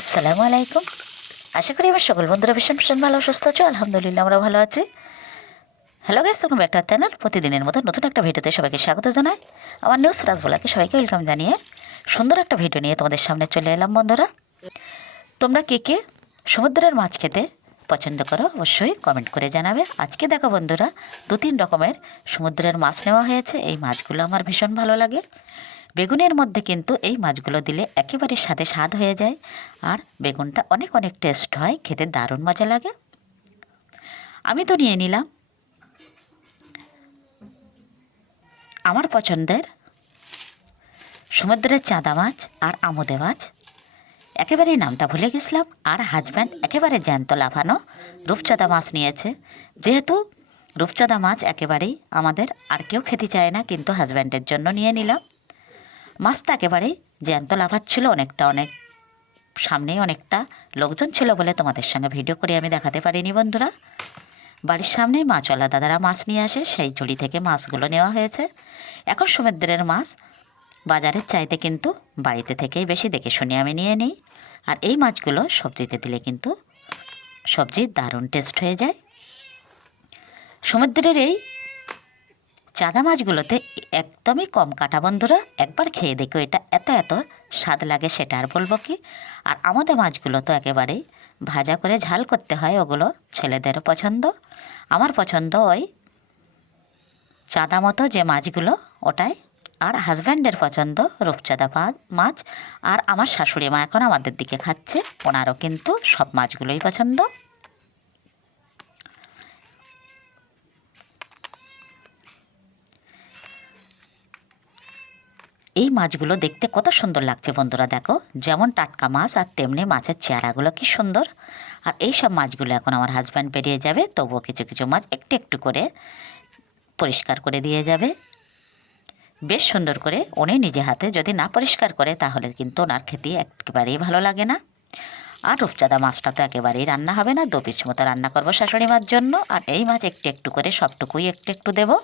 আসসালামু আলাইকুম। আশা করি আমার সকল বন্ধুরা ভীষণ ভীষণ ভালো সুস্থ আছো। আলহামদুলিল্লাহ আমরা ভালো আছি। হ্যালো গাইস, তোমরা একটা চ্যানেল প্রতিদিনের মতো নতুন একটা ভিডিওতে সবাইকে স্বাগত জানাই। আমার নিউজ রাজবলাকে সবাইকে ওয়েলকাম জানিয়ে সুন্দর একটা ভিডিও নিয়ে তোমাদের সামনে চলে এলাম। বন্ধুরা, তোমরা কে কে সমুদ্রের মাছ খেতে পছন্দ করো অবশ্যই কমেন্ট করে জানাবে। আজকে দেখো বন্ধুরা, 2-3 রকমের সমুদ্রের মাছ নেওয়া হয়েছে। এই মাছগুলো আমার ভীষণ ভালো লাগে। বেগুনের মধ্যে কিন্তু এই মাছগুলো দিলে একেবারে স্বাদে স্বাদ হয়ে যায়, আর বেগুনটা অনেক অনেক টেস্ট হয়, খেতে দারুণ মজা লাগে। আমি তো নিয়ে নিলাম আমার পছন্দের সমুদ্রের চাঁদা মাছ আর আমুদে মাছ, একেবারেই নামটা ভুলে গেছিলাম। আর হাজব্যান্ড একেবারে জ্যান্ত লাফানো রূপচাঁদা মাছ নিয়েছে। যেহেতু রূপচাঁদা মাছ একেবারেই আমাদের আর কেউ খেতে চায় না, কিন্তু হাজব্যান্ডের জন্য নিয়ে নিলাম। মাছটা একেবারেই জ্যান্ত লাফাচ্ছিল, অনেক সামনেই অনেকটা লোকজন ছিল বলে তোমাদের সঙ্গে ভিডিও করে আমি দেখাতে পারিনি। বন্ধুরা, বাড়ির সামনেই মাছওয়ালা দাদারা মাছ নিয়ে আসে, সেই ঝুড়ি থেকে মাছগুলো নেওয়া হয়েছে। এখন সমুদ্রের মাছ বাজারের চাইতে কিন্তু বাড়িতে থেকেই বেশি দেখে শুনে আমি নিয়ে নিই। আর এই মাছগুলো সবজিতে দিলে কিন্তু সবজির দারুণ টেস্ট হয়ে যায়। সমুদ্রের এই চাঁদা মাছগুলোতে একদমই কম কাটা। বন্ধুরা, একবার খেয়ে দেখো, এটা এত এত স্বাদ লাগে সেটা আর বলবো কি। আর আমাদের মাছগুলো তো একেবারেই ভাজা করে ঝাল করতে হয়, ওগুলো ছেলেদেরও পছন্দ। আমার পছন্দ ওই চাঁদা মতো যে মাছগুলো, ওটাই। আর হাজব্যান্ডের পছন্দ রূপচাঁদা মাছ। আর আমার শাশুড়ি মা এখন আমাদের দিকে খাচ্ছে, ওনারও কিন্তু সব মাছগুলোই পছন্দ। এই মাছগুলো দেখতে কত সুন্দর লাগছে বন্ধুরা, দেখো যেমন টাটকা মাছ আর তেমনি মাছের চেহারাগুলো কি সুন্দর। আর এই সব মাছগুলো এখন আমার হাজব্যান্ড বেরিয়ে যাবে, তবুও কিছু কিছু মাছ একটু একটু করে পরিষ্কার করে দিয়ে যাবে বেশ সুন্দর করে। উনি নিজে হাতে যদি না পরিষ্কার করে তাহলে কিন্তু ওনার খেতে একেবারেই ভালো লাগে না। আর রূপচাঁদা মাছটা তো একেবারেই রান্না হবে না, 2 পিস মতো রান্না করবো শাশুড়ি মার জন্য। আর এই মাছ একটু একটু করে সবটুকুই একটু একটু দেবো।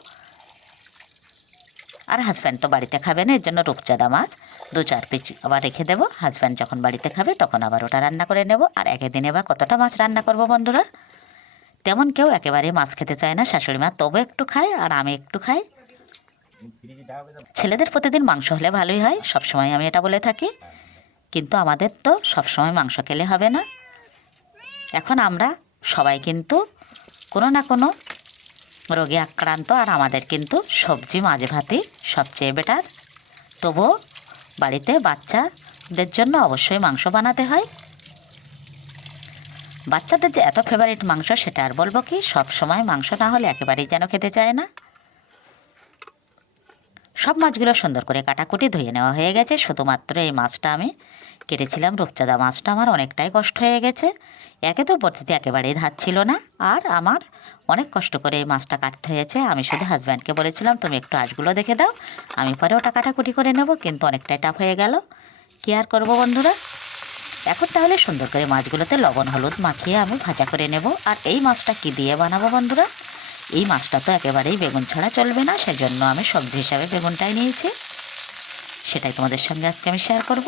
আর হাজব্যান্ড তো বাড়িতে খাবে না, এর জন্য রূপচাঁদা মাছ 2-4 পিস আবার রেখে দেবো। হাজব্যান্ড যখন বাড়িতে খাবে তখন আবার ওটা রান্না করে নেব। আর একদিনে বা কতটা মাছ রান্না করব বন্ধুরা। তেমন কেউ একেবারে মাছ খেতে চায় না, শাশুড়ি মা তবু একটু খায় আর আমি একটু খাই। ছেলেদের প্রতিদিন মাংস হলে ভালোই হয়, সবসময় আমি এটা বলে থাকি, কিন্তু আমাদের তো সবসময় মাংস খেলে হবে না। এখন আমরা সবাই কিন্তু কোনো না কোনো রোগে আক্রান্ত, আর আমাদের কিন্তু সবজি মাছ ভাতই সবচেয়ে বেটার। তবুও বাড়িতে বাচ্চাদের জন্য অবশ্যই মাংস বানাতে হয়। বাচ্চাদের যে এত ফেভারিট মাংস সেটা আর বলবো কি, সব সময় মাংস না হলে একেবারেই যেন খেতে চায় না। সব মাছগুলো সুন্দর করে কাটাকুটি ধুয়ে নেওয়া হয়ে গেছে। শুধুমাত্র এই মাছটা আমি কেটেছিলাম, রূপচাঁদা মাছটা আমার অনেকটাই কষ্ট হয়ে গেছে। একে তো পদ্ধতি একেবারেই ধার ছিল না, আর আমার অনেক কষ্ট করে এই মাছটা কাটতে হয়েছে। আমি শুধু হাজব্যান্ডকে বলেছিলাম তুমি একটু আঁশগুলো দেখে দাও, আমি পরে ওটা কাটাকুটি করে নেব, কিন্তু অনেকটাই টাফ হয়ে গেল। কী আর করবো বন্ধুরা। এখন তাহলে সুন্দর করে মাছগুলোতে লবণ হলুদ মাখিয়ে আমি ভাজা করে নেব। আর এই মাছটা কি দিয়ে বানাবো বন্ধুরা, এই মাছটা তো একেবারেই বেগুন ছাড়া চলবে না, সেজন্য আমি সবজি হিসাবে বেগুনটাই নিয়েছি। সেটাই তোমাদের সঙ্গে আজকে আমি শেয়ার করব।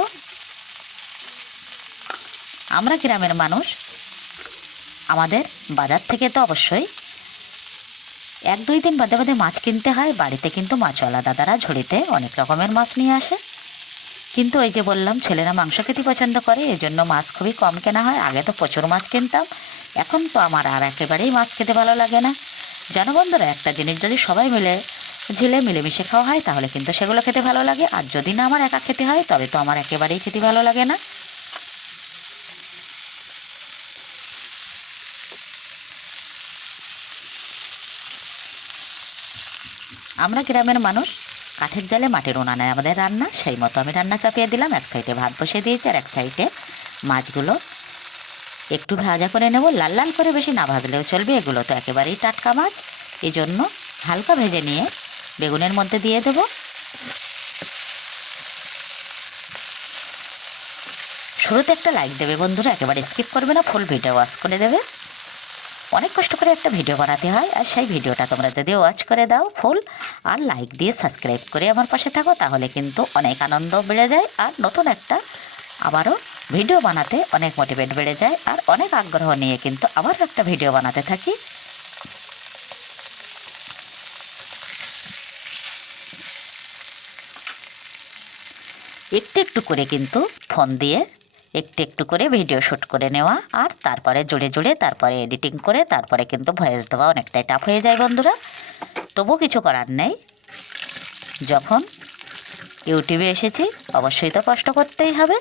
আমরা গ্রামের মানুষ, আমাদের বাজার থেকে তো অবশ্যই 1-2 দিন বাদে বাদে মাছ কিনতে হয়। বাড়িতে কিন্তু মাছওয়ালা দাদারা ঝুড়িতে অনেক রকমের মাছ নিয়ে আসে। কিন্তু ওই যে বললাম, ছেলেরা মাংস খেতে পছন্দ করে, এই জন্য মাছ খুবই কম কেনা হয়। আগে তো প্রচুর মাছ কিনতাম, এখন তো আমার আর একেবারেই মাছ খেতে ভালো লাগে না। জানো বন্ধুরা, একটা জিনিস যদি সবাই মিলেমিশে খাওয়া হয় তাহলে কিন্তু সেগুলো খেতে ভালো লাগে। আর যদি না আমার একা খেতে হয় তবে তো আমার একেবারেই খেতে ভালো লাগে না। আমরা গ্রামের মানুষ, কাঠের জালে মাটির উনানে আমাদের রান্না, সেই মতো আমি রান্না চাপিয়ে দিলাম। এক সাইডে ভাত বসিয়ে দিয়েছি আর এক সাইডে মাছগুলো একটু ভাজা করে নেব। লাল লাল করে বেশি না ভাজলেও চলবে, এগুলো তো একেবারেই টাটকা মাছ, এই জন্য হালকা ভেজে নিয়ে বেগুনের মধ্যে দিয়ে দেব। শুরুতে একটা লাইক দেবে বন্ধুরা, একেবারে স্কিপ করবে না, ফুল ভিডিও ওয়াচ করে দেবে। অনেক কষ্ট করে একটা ভিডিও বানাতে হয়, আর সেই ভিডিওটা তোমরা যদি ওয়াচ করে দাও ফুল, আর লাইক দিয়ে সাবস্ক্রাইব করে আমার পাশে থাকো, তাহলে কিন্তু অনেক আনন্দ বেড়ে যায়। আর নতুন একটা আবারও ভিডিও বানাতে অনেক মোটিভেট বেড়ে যায় আর অনেক আগ্রহ নিয়ে কিন্তু আবার একটা ভিডিও বানাতে থাকি। একটু একটু করে কিন্তু ফোন দিয়ে একটু একটু করে ভিডিও শ্যুট করে নেওয়া আর তারপরে জুড়ে জুড়ে তারপরে এডিটিং করে তারপরে কিন্তু ভয়েস দেওয়া অনেকটাই টাফ হয়ে যায় বন্ধুরা। তবু কিছু করার নেই, যখন ইউটিউবে এসেছি অবশ্যই তো কষ্ট করতেই হবে।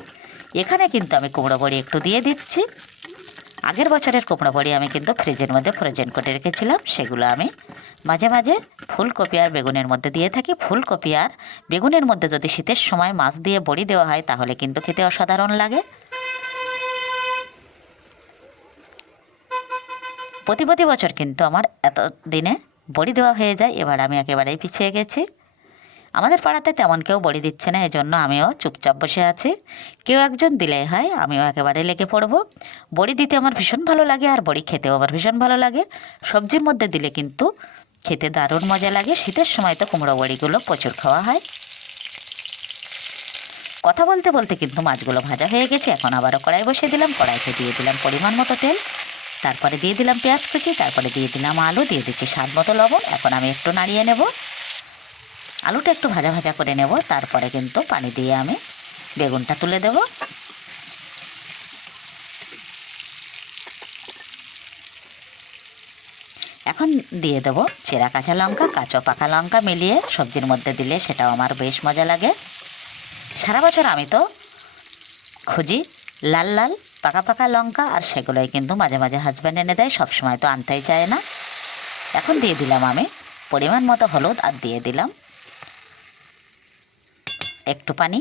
এখানে কিন্তু আমি কুমড়ো বড়ি একটু দিয়ে দিচ্ছি। আগের বছরের কুমড়ো বড়ি আমি কিন্তু ফ্রিজের মধ্যে ফ্রোজেন করে রেখেছিলাম, সেগুলো আমি মাঝে মাঝে ফুলকপি আর বেগুনের মধ্যে দিয়ে থাকি। ফুলকপি আর বেগুনের মধ্যে যদি শীতের সময় মাছ দিয়ে বড়ি দেওয়া হয় তাহলে কিন্তু খেতে অসাধারণ লাগে। প্রতি বছর কিন্তু আমার এত দিনে বড়ি দেওয়া হয়ে যায়। এবার আমি একেবারেই পিছিয়ে গেছি। আমাদের পাড়াতে তেমন কেউ বড়ি দিচ্ছে না, এজন্য আমিও চুপচাপ বসে আছি। কেউ একজন দিলেই হয়, আমিও একেবারে লেগে পড়ব। বড়ি দিতে আমার ভীষণ ভালো লাগে আর বড়ি খেতেও আমার ভীষণ ভালো লাগে। সবজির মধ্যে দিলে কিন্তু খেতে দারুণ মজা লাগে। শীতের সময় তো কুমড়ো বড়িগুলো প্রচুর খাওয়া হয়। কথা বলতে বলতে কিন্তু মাছগুলো ভাজা হয়ে গেছে। এখন আবারও কড়াই বসিয়ে দিলাম, কড়াইতে দিয়ে দিলাম পরিমাণ মতো তেল, তারপরে দিয়ে দিলাম পেঁয়াজ কুচি, তারপরে দিয়ে দিলাম আলু, দিয়ে দিচ্ছি স্বাদ মতো লবণ। এখন আমি একটু নাড়িয়ে নেব, আলুটা একটু ভাজা ভাজা করে নেব, তারপরে কিন্তু পানি দিয়ে আমি বেগুনটা তুলে দেব। এখন দিয়ে দেবো চেরা কাঁচা লঙ্কা, কাঁচা পাকা লঙ্কা মিলিয়ে সবজির মধ্যে দিলে সেটাও আমার বেশ মজা লাগে। সারা বছর আমি তো খুঁজি লাল লাল পাকা পাকা লঙ্কা, আর সেগুলোই কিন্তু মাঝে মাঝে হাজব্যান্ড এনে দেয়, সবসময় তো আনতেই চায় না। এখন দিয়ে দিলাম আমি পরিমাণ মতো হলুদ আর দিয়ে দিলাম একটু পানি।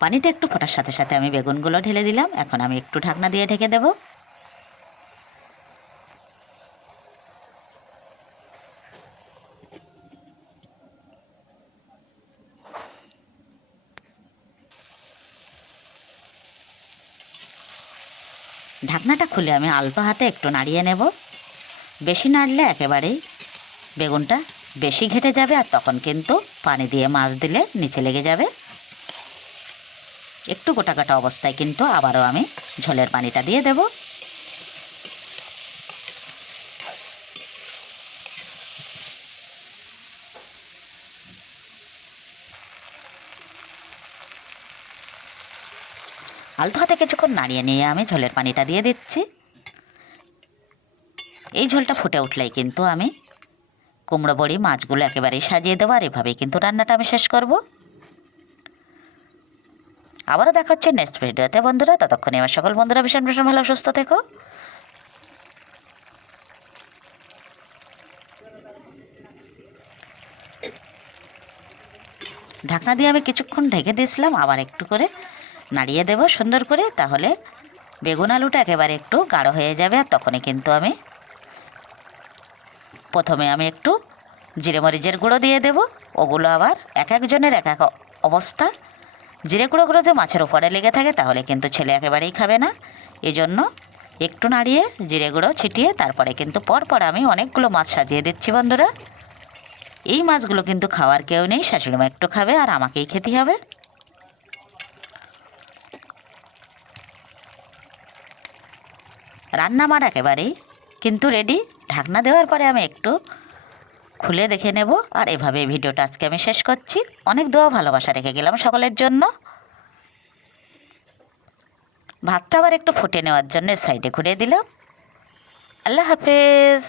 পানিটা একটু ফোটার সাথে সাথে আমি বেগুনগুলো ঢেলে দিলাম। এখন আমি একটু ঢাকনা দিয়ে ঢেকে দেব। ঢাকনাটা খুলে আমি অল্প হাতে একটু নাড়িয়ে নেব। বেশি নাড়লে একেবারেই বেগুনটা বেশি ঘেটে যাবে আর তখন কিন্তু পানি দিয়ে মাছ দিলে নিচে লেগে যাবে। একটু গোটা গোটা অবস্থায় কিন্তু আবারও আমি ঝোলের পানিটা দিয়ে দেব। আলতো হাতে কিছুক্ষণ নাড়িয়ে নিয়ে আমি ঝোলের পানিটা দিয়ে দিচ্ছি। এই ঝোলটা ফুটে উঠলেই কিন্তু আমি কুমড়ো বড়ি মাছগুলো একেবারেই সাজিয়ে দেবো, আর এভাবেই কিন্তু রান্নাটা আমি শেষ করব। আবারও দেখা হচ্ছে নেক্সট ভিডিওতে বন্ধুরা। ততক্ষণে আমার সকল বন্ধুরা ভীষণ ভীষণ ভালো সুস্থ থেকো। ঢাকনা দিয়ে আমি কিছুক্ষণ ঢেকে দিয়েছিলাম, আবার একটু করে নাড়িয়ে দেব সুন্দর করে, তাহলে বেগুন আলুটা একেবারে একটু গাঢ় হয়ে যাবে। আর তখনই কিন্তু আমি প্রথমে একটু জিরে মরিচের গুঁড়ো দিয়ে দেব। ওগুলো আবার এক একজনের এক এক অবস্থা। জিরে গুঁড়োগুলো যে মাছের উপরে লেগে থাকে তাহলে কিন্তু ছেলে একেবারেই খাবে না, এজন্য একটু নাড়িয়ে জিরে গুঁড়ো ছিটিয়ে তারপরে কিন্তু পরপর আমি অনেকগুলো মাছ সাজিয়ে দিচ্ছি বন্ধুরা। এই মাছগুলো কিন্তু খাওয়ার কেউ নেই, শাশুড়িমা একটু খাবে আর আমাকেই খেতে হবে। রান্না আমার একেবারেই কিন্তু রেডি। ঢাকনা দেওয়ার পরে আমি একটু খুলে দেখে নেব। আর এভাবে ভিডিওটা আজকে আমি শেষ করছি। অনেক দোয়া ভালোবাসা রেখে গেলাম সকলের জন্য। ভাতটা আবার একটু ফুটে নেওয়ার জন্য সাইডে ঘুরিয়ে দিলাম। আল্লাহ হাফেজ।